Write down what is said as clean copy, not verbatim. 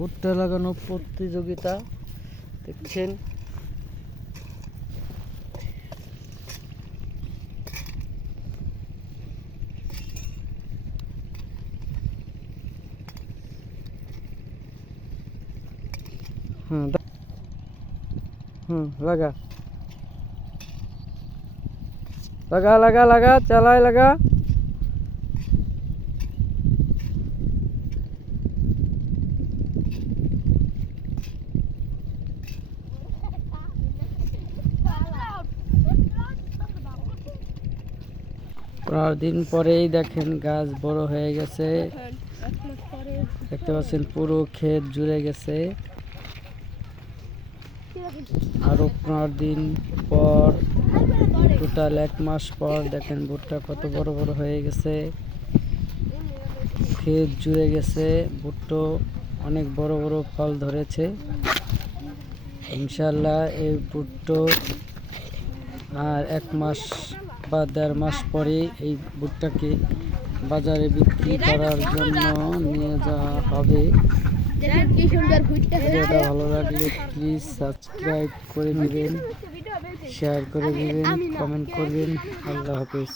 ভুট্টা লাগানো প্রতিযোগিতা দেখছেন। লাগা লাগা লাগা লাগা চালায় লাগা। পনেরো দিন পরেই দেখেন গাছ বড় হয়ে গেছে, দেখতে পাচ্ছেন পুরো ক্ষেত জুড়ে গেছে। আরো 15 দিন পর, টোটাল 1 মাস পর দেখেন ভুট্টা কত বড় বড় হয়ে গেছে, ক্ষেত জুড়ে গেছে। ভুট্টা অনেক বড় বড় ফল ধরেছে। ইনশাল্লাহ এই ভুট্টা আর 1 মাস বা 1.5 মাস পরে এই ভুট্টাকে বাজারে বিক্রি করার জন্য নিয়ে যাওয়া হবে। ভিডিওটা ভালো লাগলে প্লিজ সাবস্ক্রাইব করে দিবেন, শেয়ার করে দিবেন, কমেন্ট করবেন। আল্লাহ হাফেজ।